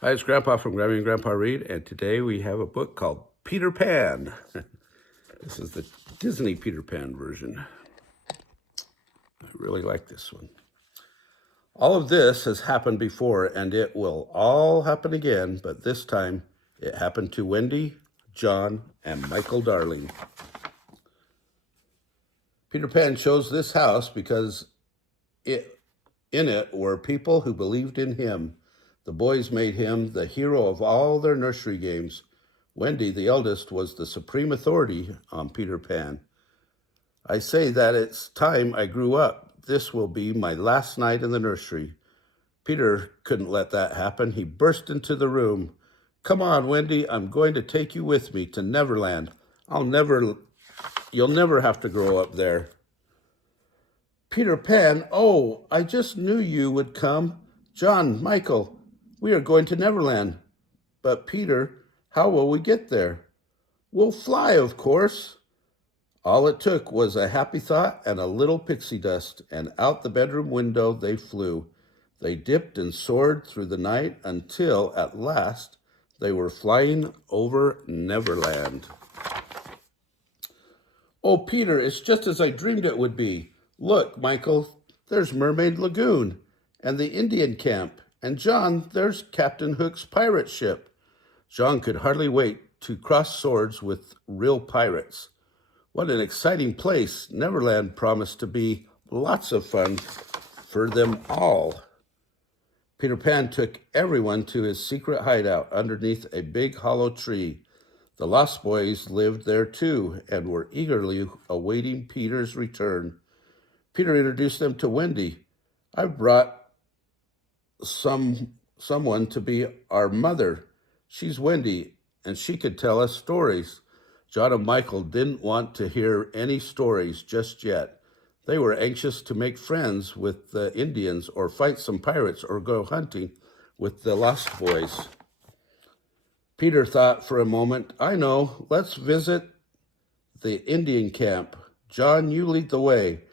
Hi, it's Grandpa from Grammy and Grandpa Read, and today we have a book called Peter Pan. This is the Disney Peter Pan version. I really like this one. All of this has happened before, and it will all happen again, but this time it happened to Wendy, John, and Michael Darling. Peter Pan chose this house because in it were people who believed in him. The boys made him the hero of all their nursery games. Wendy, the eldest, was the supreme authority on Peter Pan. I say that it's time I grew up. This will be my last night in the nursery. Peter couldn't let that happen. He burst into the room. Come on, Wendy, I'm going to take you with me to Neverland. You'll never have to grow up there. Peter Pan, oh, I just knew you would come. John, Michael, we are going to Neverland. But Peter, how will we get there? We'll fly, of course. All it took was a happy thought and a little pixie dust, and out the bedroom window they flew. They dipped and soared through the night until, at last, they were flying over Neverland. Oh, Peter, it's just as I dreamed it would be. Look, Michael, there's Mermaid Lagoon and the Indian camp. And John, there's Captain Hook's pirate ship. John could hardly wait to cross swords with real pirates. What an exciting place. Neverland promised to be lots of fun for them all. Peter Pan took everyone to his secret hideout underneath a big hollow tree. The Lost Boys lived there too and were eagerly awaiting Peter's return. Peter introduced them to Wendy. I've brought someone to be our mother. She's Wendy, and she could tell us stories. John and Michael didn't want to hear any stories just yet. They were anxious to make friends with the Indians or fight some pirates or go hunting with the Lost Boys. Peter thought for a moment, I know, let's visit the Indian camp. John, you lead the way.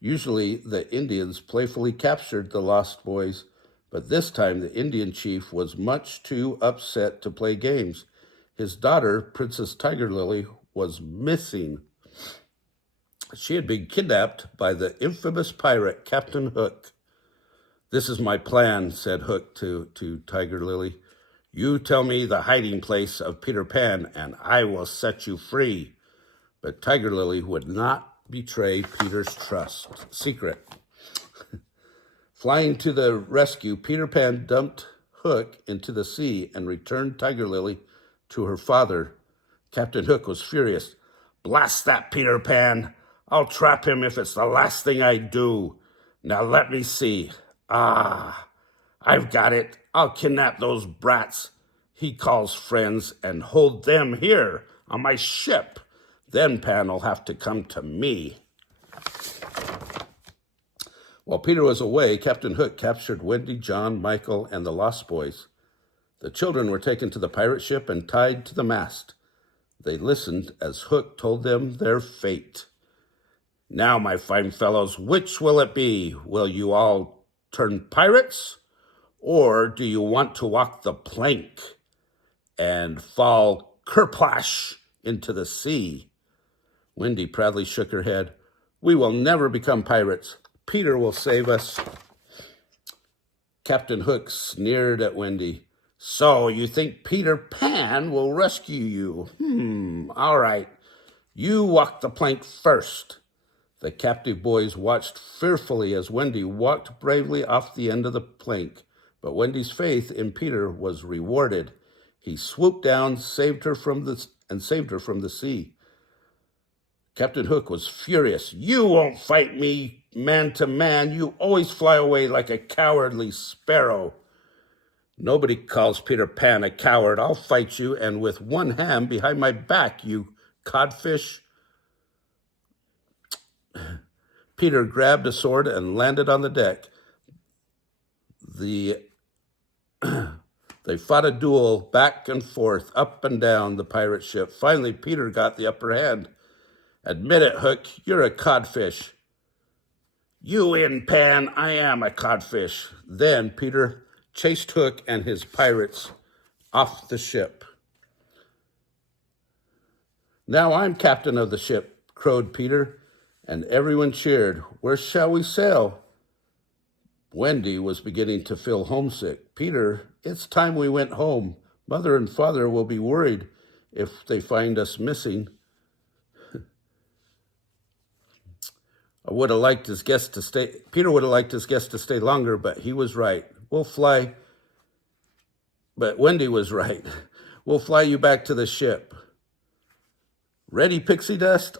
Usually the Indians playfully captured the Lost Boys, but this time the Indian chief was much too upset to play games. His daughter, Princess Tiger Lily, was missing. She had been kidnapped by the infamous pirate, Captain Hook. This is my plan, said Hook to Tiger Lily. You tell me the hiding place of Peter Pan, and I will set you free. But Tiger Lily would not betray Peter's secret. Flying to the rescue, Peter Pan dumped Hook into the sea and returned Tiger Lily to her father. Captain Hook was furious. Blast that Peter Pan! I'll trap him if it's the last thing I do. Now let me see. I've got it. I'll kidnap those brats he calls friends and hold them here on my ship. Then Pan will have to come to me. While Peter was away, Captain Hook captured Wendy, John, Michael, and the Lost Boys. The children were taken to the pirate ship and tied to the mast. They listened as Hook told them their fate. Now, my fine fellows, which will it be? Will you all turn pirates? Or do you want to walk the plank and fall kerplash into the sea? Wendy proudly shook her head. We will never become pirates. Peter will save us. Captain Hook sneered at Wendy. So you think Peter Pan will rescue you? All right. You walk the plank first. The captive boys watched fearfully as Wendy walked bravely off the end of the plank. But Wendy's faith in Peter was rewarded. He swooped down, saved her from the sea. Captain Hook was furious. You won't fight me man to man. You always fly away like a cowardly sparrow. Nobody calls Peter Pan a coward. I'll fight you, and with one hand behind my back, you codfish. Peter grabbed a sword and landed on the deck. They fought a duel back and forth, up and down the pirate ship. Finally, Peter got the upper hand. Admit it, Hook, you're a codfish. You in, Pan, I am a codfish. Then Peter chased Hook and his pirates off the ship. "Now I'm captain of the ship," crowed Peter, and everyone cheered. "Where shall we sail?" Wendy was beginning to feel homesick. "Peter, it's time we went home. Mother and Father will be worried if they find us missing." Peter would have liked his guest to stay longer, but he was right. But Wendy was right. "We'll fly you back to the ship." "Ready, pixie dust?"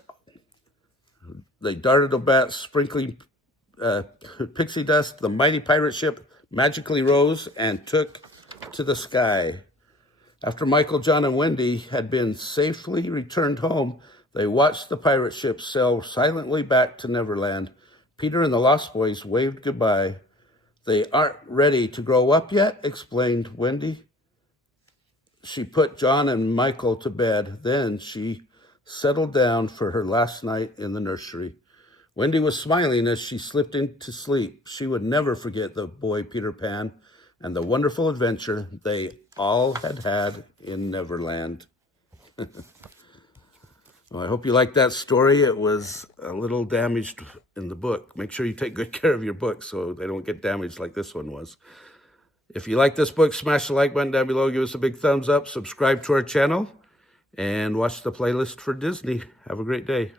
They darted about, sprinkling pixie dust. The mighty pirate ship magically rose and took to the sky. After Michael, John, and Wendy had been safely returned home, they watched the pirate ship sail silently back to Neverland. Peter and the Lost Boys waved goodbye. "They aren't ready to grow up yet," explained Wendy. She put John and Michael to bed. Then she settled down for her last night in the nursery. Wendy was smiling as she slipped into sleep. She would never forget the boy Peter Pan and the wonderful adventure they all had in Neverland. Well, I hope you liked that story. It was a little damaged in the book. Make sure you take good care of your books so they don't get damaged like this one was. If you like this book, smash the like button down below. Give us a big thumbs up. Subscribe to our channel. And watch the playlist for Disney. Have a great day.